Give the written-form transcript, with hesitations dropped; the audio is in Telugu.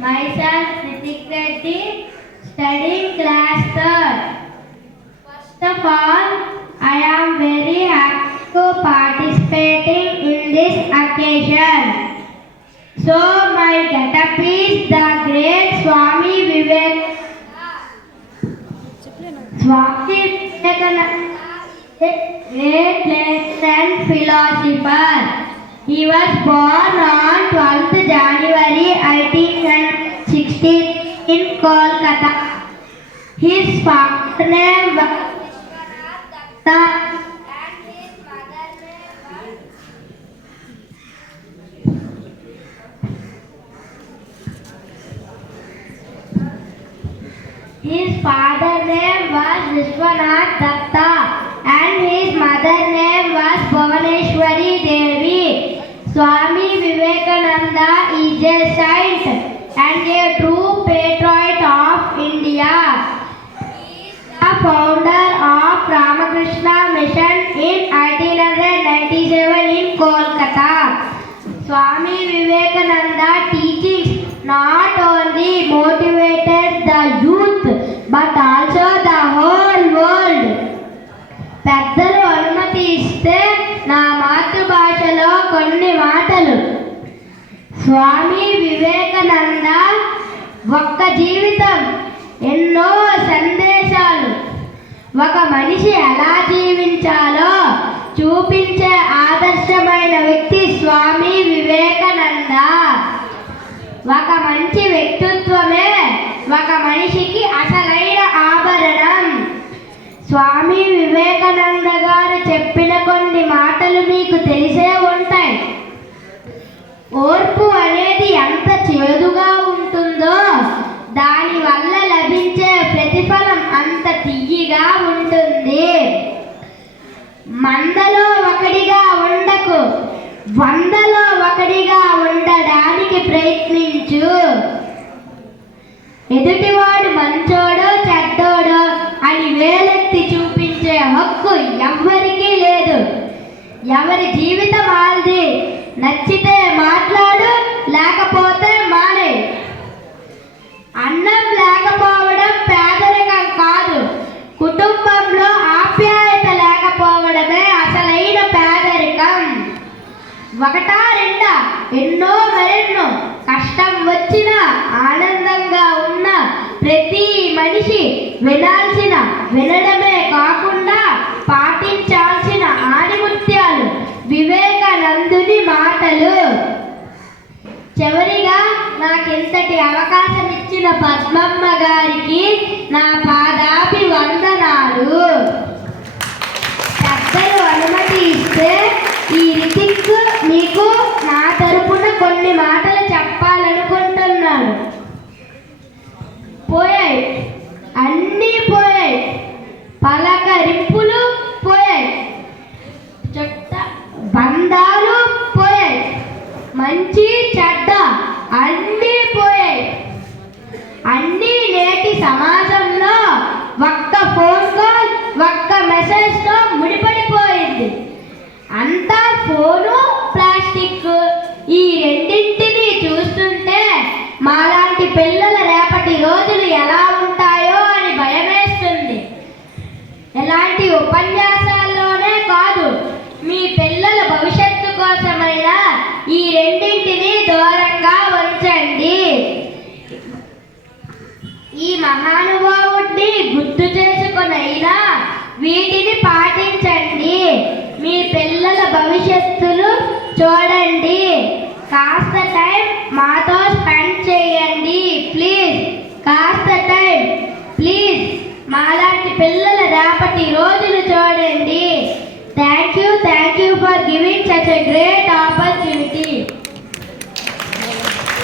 Myself, Ritik Reddy, studying class 3rd. First of all, I am very happy to participating in this occasion. So, my get-up is the great Swami Vivekananda. Swami Vivekananda is a great legend and philosopher. He was born on 12th January 1816 in Kolkata. His father name was Datta and his mother name was Vishwanath Datta and his mother name was Bhuvaneshwari Devi. Swami Vivekananda is a saint and a true patriot of India. He is the founder of Ramakrishna Mission in 1897 in Kolkata. Swami Vivekananda teachings not only motivated the youth but also the whole world. పెద్దలు అనుమతి ఇస్తే నా మాతృభాషలో కొన్ని మాటలు. స్వామి వివేకానంద ఒక్క జీవితం ఎన్నో సందేశాలు. ఒక మనిషి ఎలా జీవించాలో చూపించే ఆదర్శమైన వ్యక్తి స్వామి వివేకానంద. ఒక మంచి వ్యక్తిత్వమే ఒక మనిషికి అసలైన ఆభరణం. స్వామి వివేకానంద గారు చెప్పిన కొన్ని మాటలు మీకు తెలిసే ఉంటాయి. ఓర్పు అనేది ఎంత చేదుగా ఉంటుందో దానివల్ల లభించే ప్రతిఫలం అంత తియ్యగా ఉంటుంది. మందలో ఒకడిగా ఉండకు, వందలో ఒకడిగా ఉండడానికి ప్రయత్నించు. ఎదుటివాడు మంచోడో చెడ్డోడో అని వేలెత్తి చూపించే హక్కు ఎవ్వరికీ లేదు. ఎవరి జీవితం వాళ్ళది. నచ్చితే మాట్లాడు, లేకపోతే మానే. అన్నం లేకపోవడం పేదరికం కాదు, కుటుంబంలో ఆప్యాయత లేకపోవడమే అసలైన పేదరికం. ఒకటా రెండా, ఎన్నో మరెన్నో. కష్టం వచ్చినా ఆనందంగా ఉన్న ప్రతి మనిషి వినడమే కాకుండా పాటించాల్సిన ఆణిముత్యాలు వివేకానందుని మాటలు. చివరిగా నాకింతటి అవకాశం ఇచ్చిన పద్మమ్మ గారికి నా పాదాభివందనాలు. పెద్దలు అనుమతి ఇస్తే ఈ రితిక్ మీకు నా తరపున కొన్ని మాటలు చెప్పాలనుకుంటున్నాను. పోయాయి, అన్నీ పోయాయి. పలకరింపులు పోయాయి, బంధాలు పోయాయి, మంచి చెడ్డ అన్నీ పోయాయి. అన్నీ నేటి సమాజంలో ఒక్క ఫోన్ కాల్, ఒక్క మెసేజ్తో ముడిపడిపోయింది. అంతా ఫోను, ప్లాస్టిక్. ఈ రెండింటిని చూస్తుంటే మాలాంటి పిల్లల రేపటి రోజులు ఎలా ఉంటాయో అని భయమేస్తుంది. ఎలాంటి ఉపన్యాసాల్లోనే కాదు, మీ పిల్లల భవిష్యత్తు కోసమైనా ఈ రెండింటిని దూరంగా ఉంచండి. ఈ మహానుభావుడిని గుర్తు చేసుకునైనా వీటిని పాటించండి. మీ పిల్లల భవిష్యత్తులు చూడండి. కాస్త టైం మాతో స్పెండ్ చేయండి ప్లీజ్. కాస్త టైం ప్లీజ్. మాలాంటి పిల్లల రేపటి రోజులు చూడండి. Thank you for giving such a great opportunity.